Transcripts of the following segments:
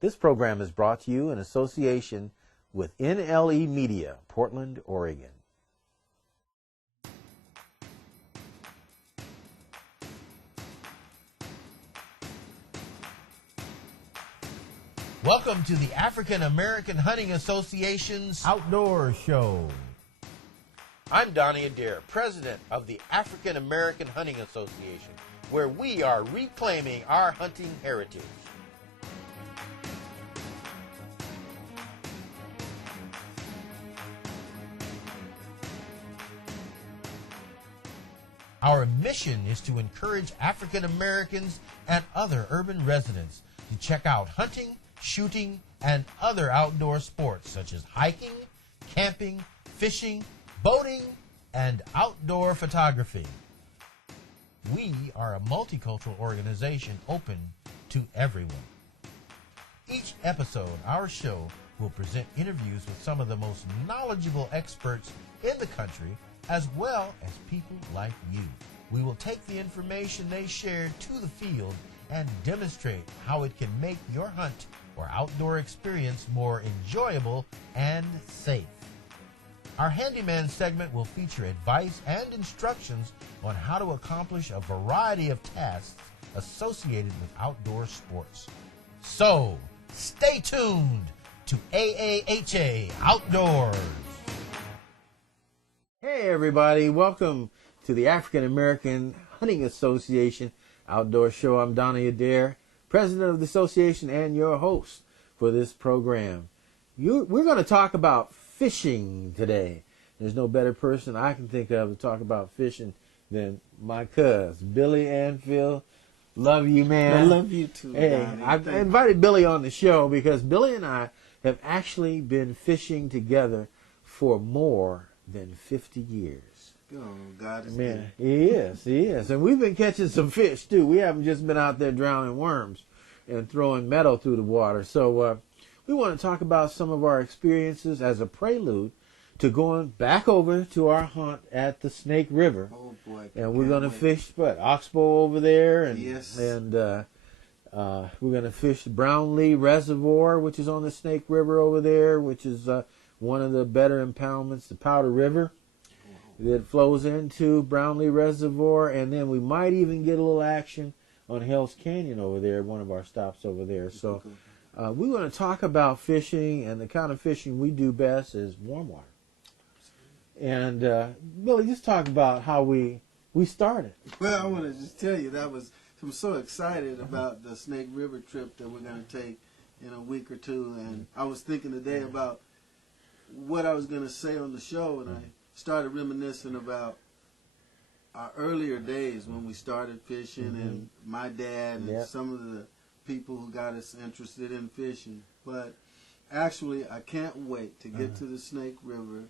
This program is brought to you in association with NLE Media, Portland, Oregon. Welcome to the African American Hunting Association's Outdoor Show. I'm Donnie Adair, president of the African American Hunting Association, where we are reclaiming our hunting heritage. Our mission is to encourage African Americans and other urban residents to check out hunting, shooting, and other outdoor sports such as hiking, camping, fishing, boating, and outdoor photography. We are a multicultural organization open to everyone. Each episode, our show will present interviews with some of the most knowledgeable experts in the country, as well as people like you. We will take the information they share to the field and demonstrate how it can make your hunt or outdoor experience more enjoyable and safe. Our Handyman segment will feature advice and instructions on how to accomplish a variety of tasks associated with outdoor sports. So, stay tuned to AAHA Outdoors. Hey everybody, welcome to the African American Hunting Association Outdoor Show. I'm Donnie Adair, president of the association and your host for this program. We're going to talk about fishing today. There's no better person I can think of to talk about fishing than my cuz, Billy and Phil. Love you, man. I love you too, Hey, Donnie. I invited Billy on the show because Billy and I have actually been fishing together for more than 50 years. Oh, God is Man, he is. And we've been catching some fish, too. We haven't just been out there drowning worms and throwing metal through the water. So we want to talk about some of our experiences as a prelude to going back over to our hunt at the Snake River. Oh, boy. And we're going to fish, Oxbow over there. And, yes. And we're going to fish Brownlee Reservoir, which is on the Snake River over there, which is one of the better impoundments, the Powder River, that flows into Brownlee Reservoir. And then we might even get a little action on Hell's Canyon over there, one of our stops over there. So we want to talk about fishing, and the kind of fishing we do best is warm water. And Billy, just talk about how we started. Well, I want to just tell you I'm so excited about the Snake River trip that we're going to take in a week or two. And I was thinking today about what I was going to say on the show, and I started reminiscing about our earlier days when we started fishing, and my dad and some of the people who got us interested in fishing. But actually, I can't wait to get to the Snake River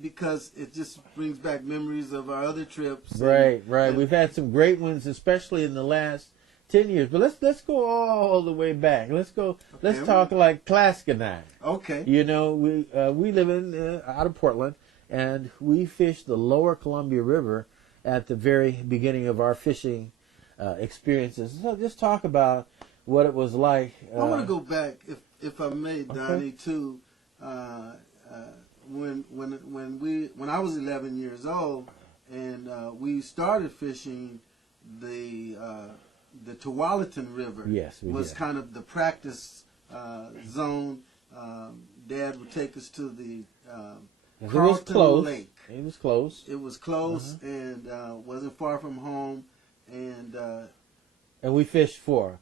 because it just brings back memories of our other trips. Right. We've had some great ones, especially in the last 10 years. But let's go all the way back. Let's talk like classic night. Okay. You know, we live in out of Portland, and we fished the Lower Columbia River at the very beginning of our fishing experiences. So just talk about what it was like. I want to go back, if I may, Donnie, to when I was 11 years old, and we started fishing the Tualatin River. Yes, we was did. Kind of the practice zone. Dad would take us to the Carlton Lake. It was close. It was close, and wasn't far from home, and we fished for?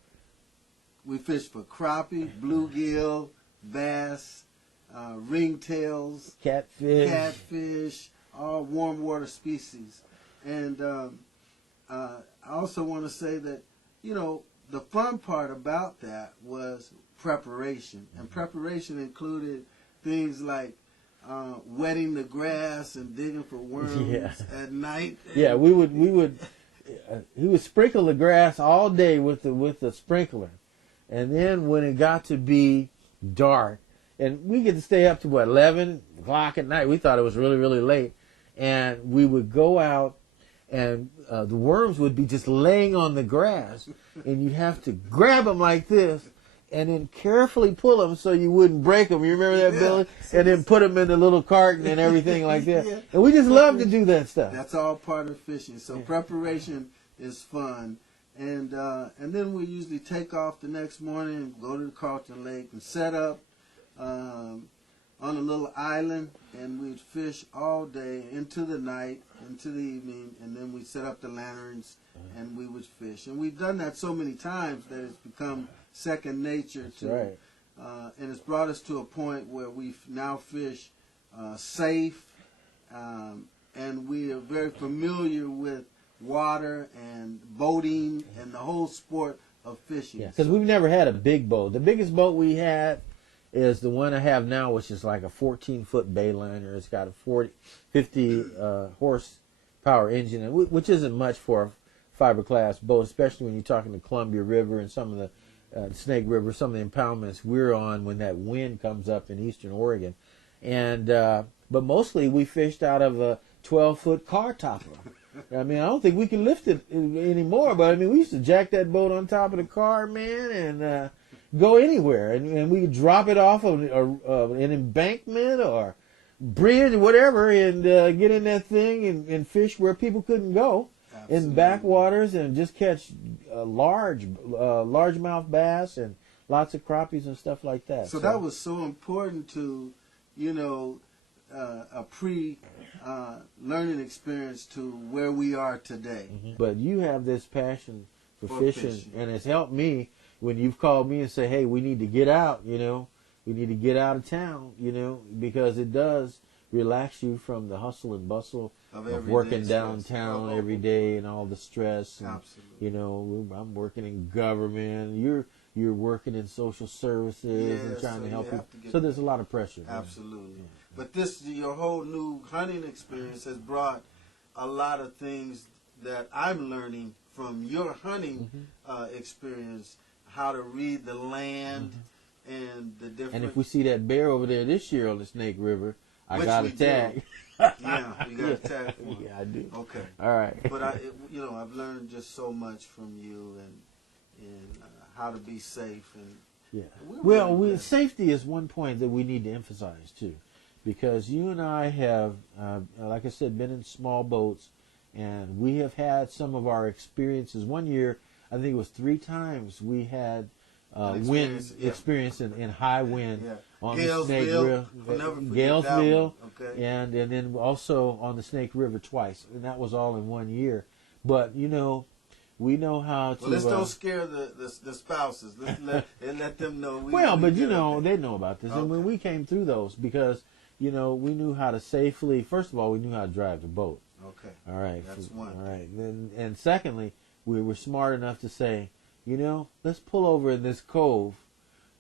We fished for crappie, bluegill, bass, ringtails, catfish, all warm water species. And I also want to say that, you know, the fun part about that was preparation. And preparation included things like wetting the grass and digging for worms at night. Yeah, we would he would sprinkle the grass all day with the sprinkler. And then when it got to be dark, and we get to stay up to 11 o'clock at night. We thought it was really, really late. And we would go out and the worms would be just laying on the grass, and you'd have to grab them like this, and then carefully pull them so you wouldn't break them. You remember that, Billy? And then put them in the little carton and everything like that. Yeah. And we just love to do that stuff. That's all part of fishing. So preparation is fun. And then we usually take off the next morning and go to the Carlton Lake and set up on a little island, and we'd fish all day into the night, into the evening, and then we'd set up the lanterns and we would fish. And we've done that so many times that it's become second nature to, right. And it's brought us to a point where we now fish safe, and we are very familiar with water and boating and the whole sport of fishing. Yeah, because we've never had a big boat. The biggest boat we had is the one I have now, which is like a 14-foot Bayliner. It's got a 50 horsepower engine, which isn't much for a fiberglass boat, especially when you're talking the Columbia River and some of the Snake River, some of the impoundments we're on when that wind comes up in eastern Oregon. And but mostly we fished out of a 12-foot car topper. I mean, I don't think we can lift it anymore, but I mean, we used to jack that boat on top of the car, man, and go anywhere. And we could drop it off of an embankment or bridge or whatever, and get in that thing and fish where people couldn't go. Absolutely. In backwaters, and just catch largemouth bass and lots of crappies and stuff like that. So that was so important to, a learning experience to where we are today. Mm-hmm. But you have this passion for fishing, and it's helped me when you've called me and say, hey, we need to get out, we need to get out of town, because it does relax you from the hustle and bustle of working downtown every day and all the stress. And, absolutely. I'm working in government. You're working in social services and trying to help people. So there's a lot of pressure. Absolutely. Yeah. But your whole new hunting experience has brought a lot of things that I'm learning from your hunting experience, how to read the land and the different... And if we see that bear over there this year on the Snake River, I got a tag. Yeah, you got a tag for Yeah, I do. Okay. All right. But I've learned just so much from you and how to be safe and. Yeah. Well, safety is one point that we need to emphasize too, because you and I have, like I said, been in small boats, and we have had some of our experiences. One year, I think it was 3 times we had wind experience in high wind on the Snake River, Galesville, and then also on the Snake River twice, and that was all in 1 year. But we know how to. Well, let's don't scare the spouses. Let them know. But they know about this, and when we came through those, because we knew how to safely. First of all, we knew how to drive the boat. Okay. All right. That's one. All right. And secondly, we were smart enough to say, let's pull over in this cove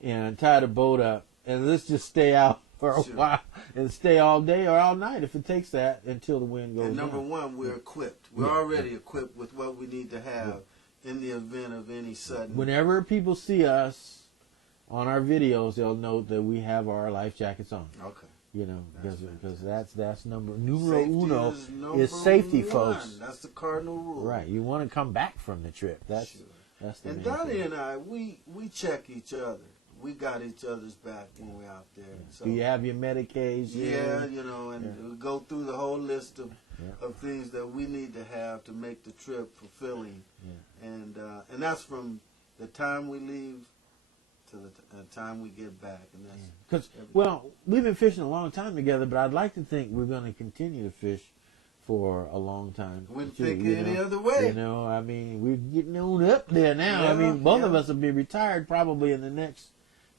and tie the boat up, and let's just stay out for a while and stay all day or all night if it takes that until the wind goes down. And number one, we're equipped. We're already equipped with what we need to have in the event of any sudden. Whenever people see us on our videos, they'll note that we have our life jackets on. Okay. Because that's numero uno is safety, folks. That's the cardinal rule. Right. You want to come back from the trip. That's the and Donnie and I, we check each other. We got each other's back when we're out there. So, do you have your Medicaid? Yeah, we go through the whole list of things that we need to have to make the trip fulfilling. Yeah. And that's from the time we leave to the time we get back. And that's we've been fishing a long time together, but I'd like to think we're going to continue to fish for a long time. Wouldn't think any other way. I mean, we're getting on up there now. I mean, both of us will be retired probably in the next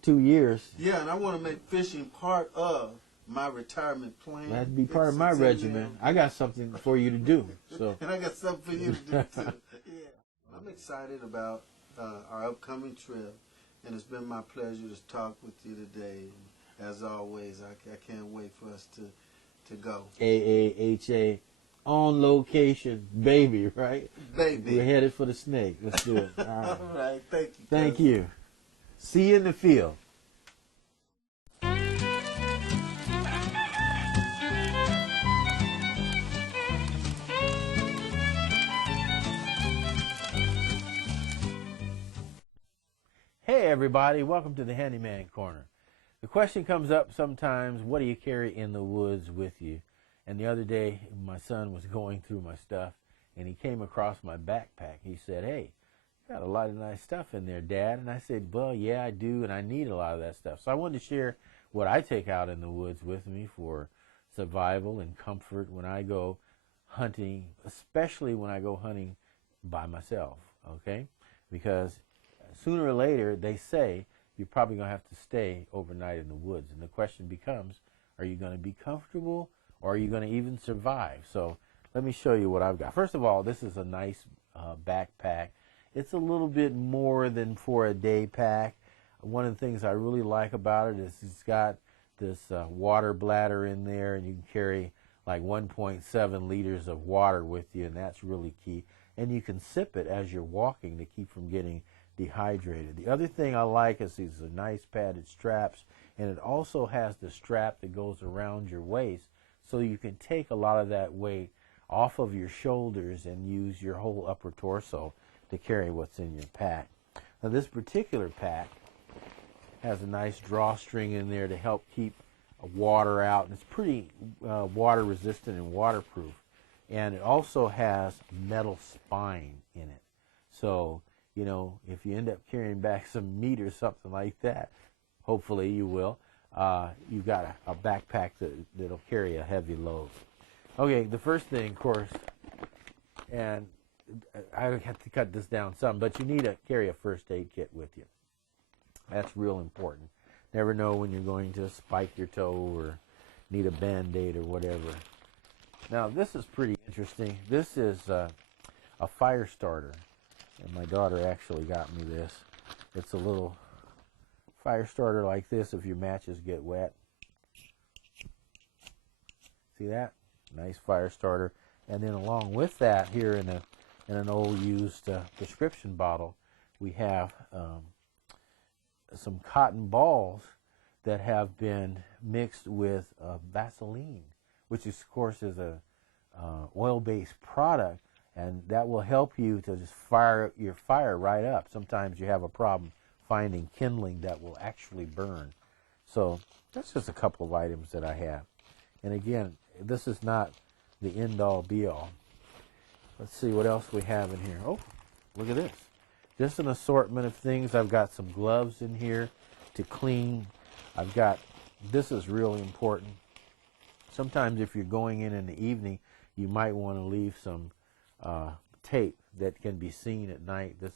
2 years. Yeah, and I want to make fishing part of my retirement plan. That'd be part of my regimen. I got something for you to do. So. And I got something for you to do too. Yeah, I'm excited about our upcoming trip, and it's been my pleasure to talk with you today. And as always, I can't wait for us to go. AAHA on location, baby, right? Baby. We're headed for the Snake. Let's do it. All right. All right. Thank you. Thank you. See you in the field. Hey everybody, welcome to the Handyman Corner. The question comes up sometimes, what do you carry in the woods with you? And the other day, my son was going through my stuff, and he came across my backpack. He said, hey, you got a lot of nice stuff in there, Dad. And I said, well, yeah, I do, and I need a lot of that stuff. So I wanted to share what I take out in the woods with me for survival and comfort when I go hunting, especially when I go hunting by myself, okay? Because sooner or later, they say, you're probably going to have to stay overnight in the woods. And the question becomes, are you going to be comfortable or are you going to even survive? So let me show you what I've got. First of all, this is a nice backpack. It's a little bit more than for a day pack. One of the things I really like about it is it's got this water bladder in there, and you can carry like 1.7 liters of water with you, and that's really key. And you can sip it as you're walking to keep from getting dehydrated. The other thing I like is these are nice padded straps, and it also has the strap that goes around your waist, so you can take a lot of that weight off of your shoulders and use your whole upper torso to carry what's in your pack. Now this particular pack has a nice drawstring in there to help keep water out, and it's pretty water resistant and waterproof. And it also has metal spine in it. So, you know, if you end up carrying back some meat or something like that, hopefully you will, you've got a backpack that'll carry a heavy load. Okay, the first thing, of course, and I have to cut this down some, but you need to carry a first aid kit with you. That's real important. Never know when you're going to spike your toe or need a Band-Aid or whatever. Now, this is pretty interesting. This is a fire starter, and my daughter actually got me this. It's a little fire starter like this if your matches get wet. See that? Nice fire starter. And then along with that, here in an old used prescription bottle, we have some cotton balls that have been mixed with Vaseline, which of course is a oil-based product, and that will help you to just fire your fire right up. Sometimes you have a problem finding kindling that will actually burn. So that's just a couple of items that I have. And again, this is not the end-all be-all. Let's see what else we have in here. Oh, look at this. Just an assortment of things. I've got some gloves in here to clean. I've got, this is really important. Sometimes if you're going in the evening, you might want to leave some tape that can be seen at night. This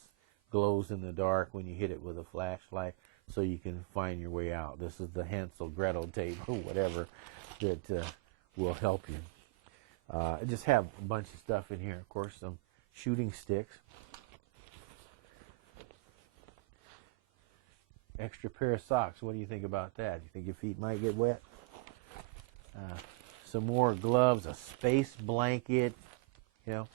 glows in the dark when you hit it with a flashlight, so you can find your way out. This is the Hansel Gretel tape or whatever that will help you. I just have a bunch of stuff in here. Of course, some shooting sticks. Extra pair of socks. What do you think about that? You think your feet might get wet? Some more gloves, a space blanket. You know,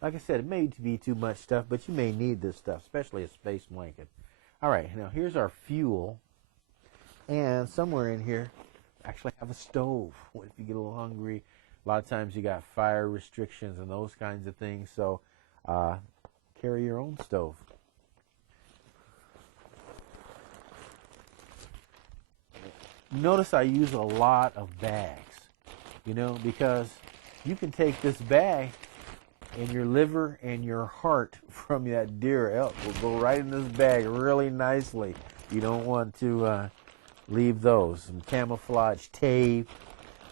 like I said, it may be too much stuff, but you may need this stuff, especially a space blanket. All right, now here's our fuel. And somewhere in here, actually have a stove. What if you get a little hungry? A lot of times you got fire restrictions and those kinds of things, so carry your own stove. Notice I use a lot of bags, you know, because you can take this bag and your liver and your heart from that deer or elk will go right in this bag really nicely. You don't want to leave those. Some camouflage tape,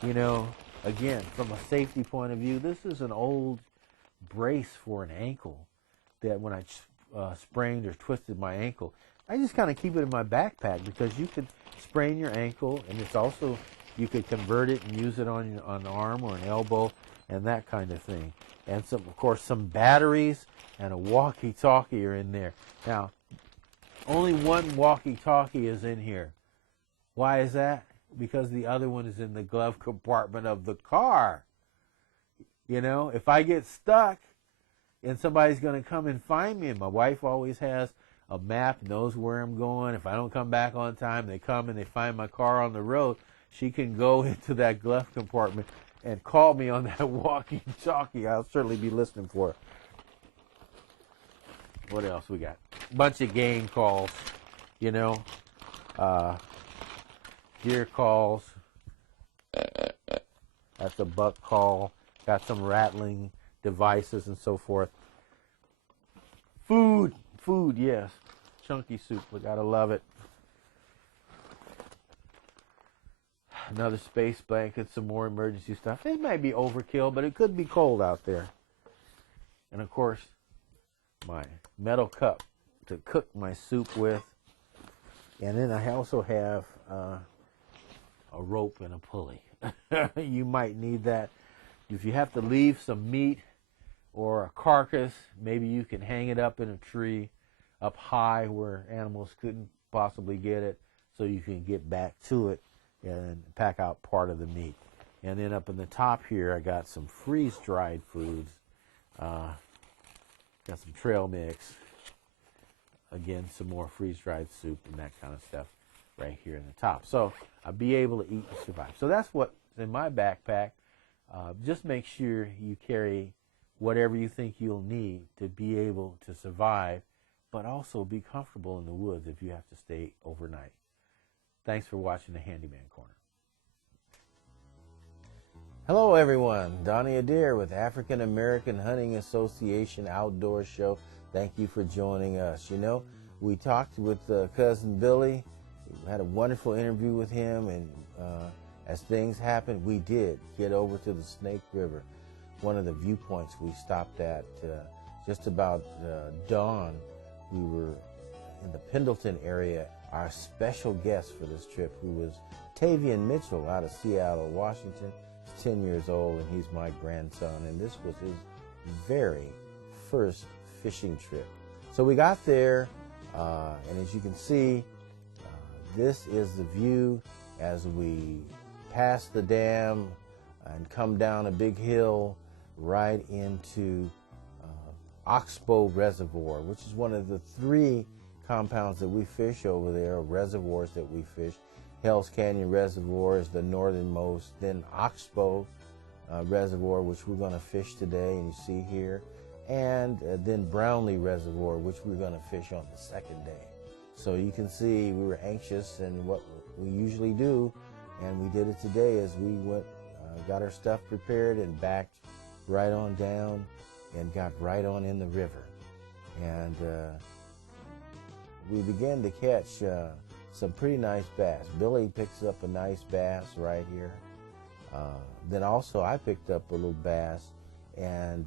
you know. Again, from a safety point of view, this is an old brace for an ankle that when I sprained or twisted my ankle, I just kind of keep it in my backpack because you could sprain your ankle, and it's also, you could convert it and use it on an arm or an elbow and that kind of thing. And some, of course, some batteries and a walkie-talkie are in there. Now, only one walkie-talkie is in here. Why is that? Because the other one is in the glove compartment of the car. You know, if I get stuck and somebody's going to come and find me, and my wife always has a map, knows where I'm going. If I don't come back on time, they come and they find my car on the road. She can go into that glove compartment and call me on that walkie-talkie. I'll certainly be listening for it. What else we got? A bunch of game calls. you know, deer calls. That's a buck call. Got some rattling devices and so forth. Food, yes. Chunky soup, we gotta love it. Another space blanket, some more emergency stuff. It might be overkill, but it could be cold out there. And of course, my metal cup to cook my soup with. And then I also have a rope and a pulley. You might need that. If you have to leave some meat or a carcass, maybe you can hang it up in a tree up high where animals couldn't possibly get it, so you can get back to it and pack out part of the meat. And then up in the top here, I got some freeze-dried foods. Got some trail mix. Again, some more freeze-dried soup and that kind of stuff right here in the top. So I'll be able to eat and survive. So that's what's in my backpack. Just make sure you carry whatever you think you'll need to be able to survive, but also be comfortable in the woods if you have to stay overnight. Thanks for watching the Handyman Corner. Hello everyone, Donnie Adair with African American Hunting Association Outdoor Show. Thank you for joining us. You know, we talked with Cousin Billy. We had a wonderful interview with him, and as things happened, we did get over to the Snake River. One of the viewpoints we stopped at just about dawn. We were in the Pendleton area. Our special guest for this trip, who was Tavian Mitchell out of Seattle, Washington. He's 10 years old, and he's my grandson, and this was his very first fishing trip. So we got there, and as you can see, this is the view as we pass the dam and come down a big hill right into Oxbow Reservoir, which is one of the 3 compounds that we fish over there, reservoirs that we fish. Hell's Canyon Reservoir is the northernmost, then Oxbow Reservoir, which we're going to fish today, and you see here, and then Brownlee Reservoir, which we're going to fish on the second day. So you can see we were anxious, and what we usually do, and we did it today, is we went, got our stuff prepared and backed right on down and got right on in the river. And we began to catch some pretty nice bass. Billy picks up a nice bass right here. Then also I picked up a little bass, and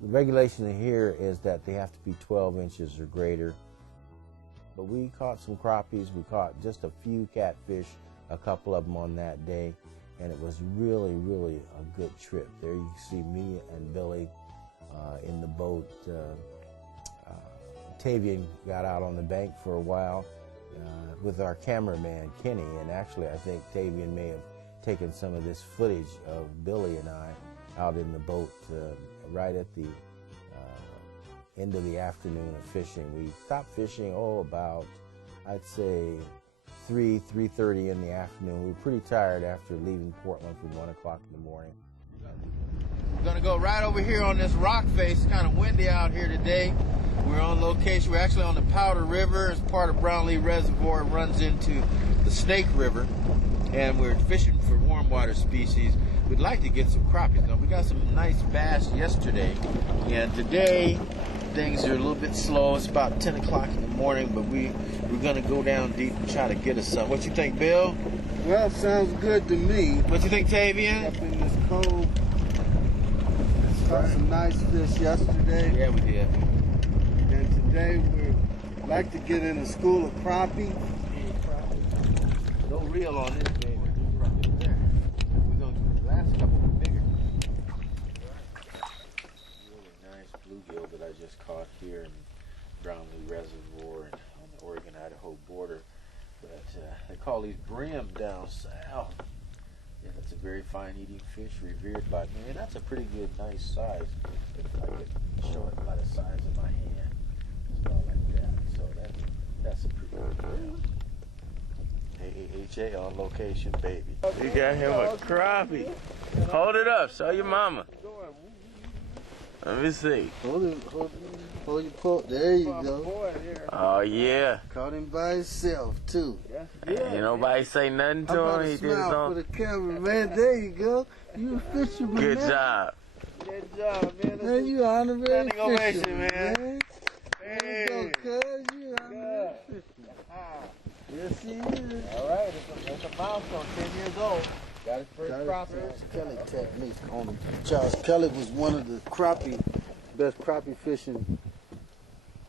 the regulation here is that they have to be 12 inches or greater. But we caught some crappies. We caught just a few catfish, a couple of them on that day, and it was really, really a good trip. There you can see me and Billy in the boat. Tavian got out on the bank for a while with our cameraman, Kenny, and actually I think Tavian may have taken some of this footage of Billy and I out in the boat right at the end of the afternoon of fishing. We stopped fishing, about, I'd say, 3:30 in the afternoon. We were pretty tired after leaving Portland from 1 o'clock in the morning. We're going to go right over here on this rock face. It's kind of windy out here today. We're on location. We're actually on the Powder River. It's part of Brownlee Reservoir. It runs into the Snake River, and we're fishing for warm water species. We'd like to get some crappies. Now, we got some nice bass yesterday, and today things are a little bit slow. It's about 10 o'clock in the morning, but we're going to go down deep and try to get us some. What you think, Bill? Well, sounds good to me. What you think, Tavian? Up in this cove. Caught some nice fish yesterday. Yeah, we did. And today we'd like to get in a school of crappie. No reel on this, baby. We're going to the last couple are bigger. Really nice bluegill that I just caught here in Brownlee Reservoir and on the Oregon-Idaho border. But they call these brim down south. Yeah, that's a very fine eating fish, revered by me. And that's a pretty good, nice size. If I could show it by the size of my hand. It's about like that. So that's a pretty good AHA on location, baby. You got him a crappie. Hold it up. Show your mama. Let me see. Hold it. Hold your pull. There you go. Boy, there. Oh, yeah. Caught him by himself, too. Ain't nobody say nothing I'm to about him. to He did his smile for own. the camera, man. There you go. You a fisherman, Good man. job. Good job, man. Man, you honorary Standing ovation, fisherman, man. There you go, cuz. You honorary fisherman. Yes, he is. All right, it's a milestone, 10 years old. Got his first crappie. Charles Kelly technique on him. Charles Kelly was one of the best crappie fishing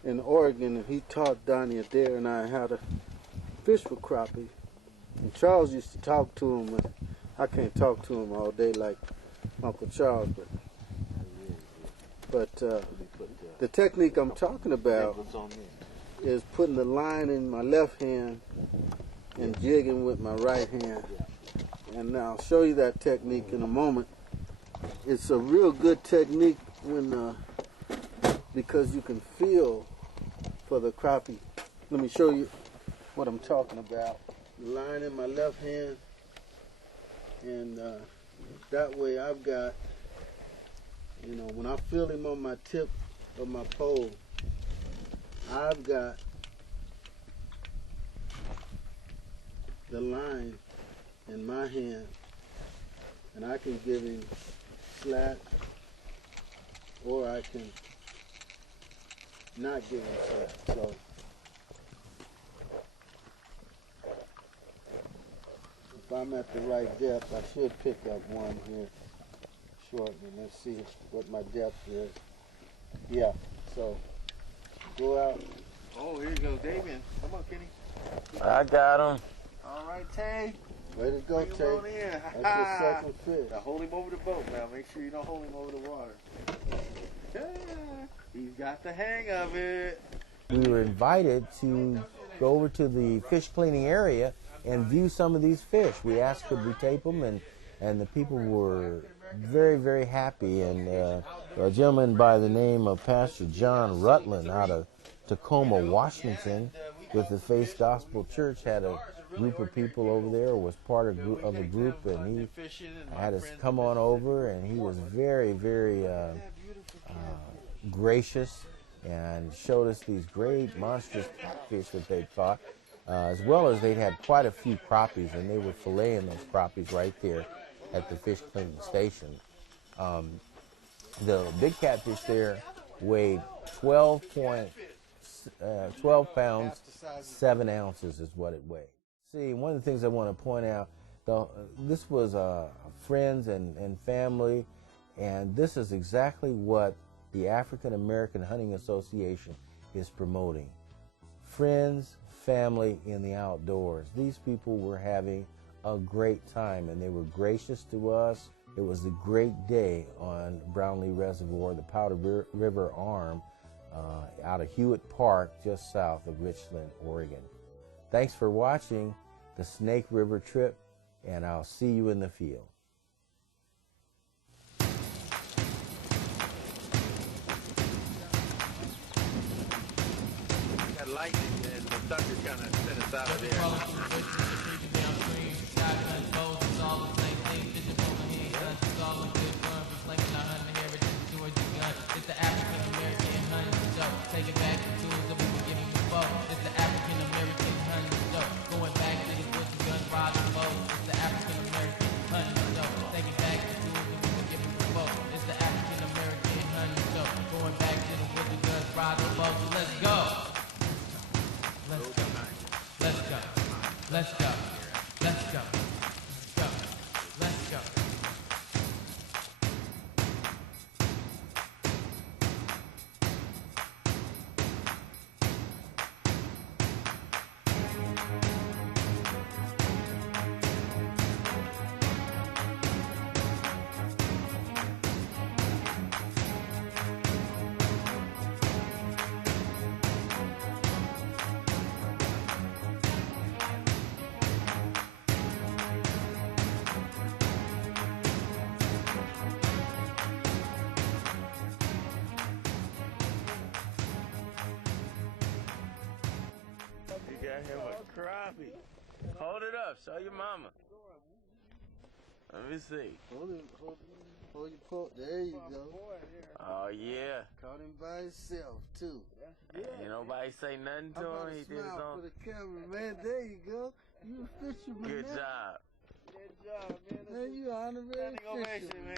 in Oregon, and he taught Donnie Adair and I how to fish for crappie. And Charles used to talk to him. I can't talk to him all day like Uncle Charles, but the technique I'm talking about is putting the line in my left hand and jigging with my right hand. And I'll show you that technique in a moment. It's a real good technique because you can feel for the crappie. Let me show you what I'm talking about. The line in my left hand, and that way I've got, when I feel him on my tip of my pole, I've got the line in my hand, and I can give him slack, or I can not give him slack. So if I'm at the right depth, I should pick up one here shortly. Let's see what my depth is. Yeah, so go out. Oh, here you go, Damien. Come on, Kenny. I got him. All right, Tay. Way to go, Bring him on Tay. in. That's your second fish. Now hold him over the boat now. Make sure you don't hold him over the water. He's got the hang of it. We were invited to go over to the fish cleaning area and view some of these fish. We asked could we tape them, and the people were very, very happy. And a gentleman by the name of Pastor John Rutland out of Tacoma, Washington, with the Faith Gospel Church, had a group of people over there, or was part of a group, and he had us come on over, and he was very, very gracious and showed us these great monstrous catfish that they'd caught, as well as they'd had quite a few crappies, and they were filleting those crappies right there at the fish cleaning station. The big catfish there weighed 12 pounds, 7 ounces is what it weighed. See, one of the things I want to point out, this was friends and family, and this is exactly what the African American Hunting Association is promoting. Friends, family in the outdoors. These people were having a great time, and they were gracious to us. It was a great day on Brownlee Reservoir, the Powder River Arm, out of Hewitt Park, just south of Richland, Oregon. Thanks for watching the Snake River Trip, and I'll see you in the field. That lightning and the thunder kind of sent us out of there. It's the African American hunting show. Take it back to tools that we were giving before. It's the African American hunting show. Going back to the woods and gun riding low. It's the African American hunting show. Take it back to tools that we were giving before. It's the African American hunting show. Going back to the woods and guns riding low. So let's go. Let's go. Let's go. Let's go. Let's go. Let's go. Let's go. You got him a crappie. Hold it up. Show your mama. Let me see. Hold it. Pull your pull. There you go. Boy, there. Oh, yeah. Caught him by himself, too. Ain't nobody say nothing How to about him. a He did his smile for own. the camera, man? There you go. You a fisherman. Good now. job. Good job, man. Man, you an honorary Standing ovation, fisherman. man.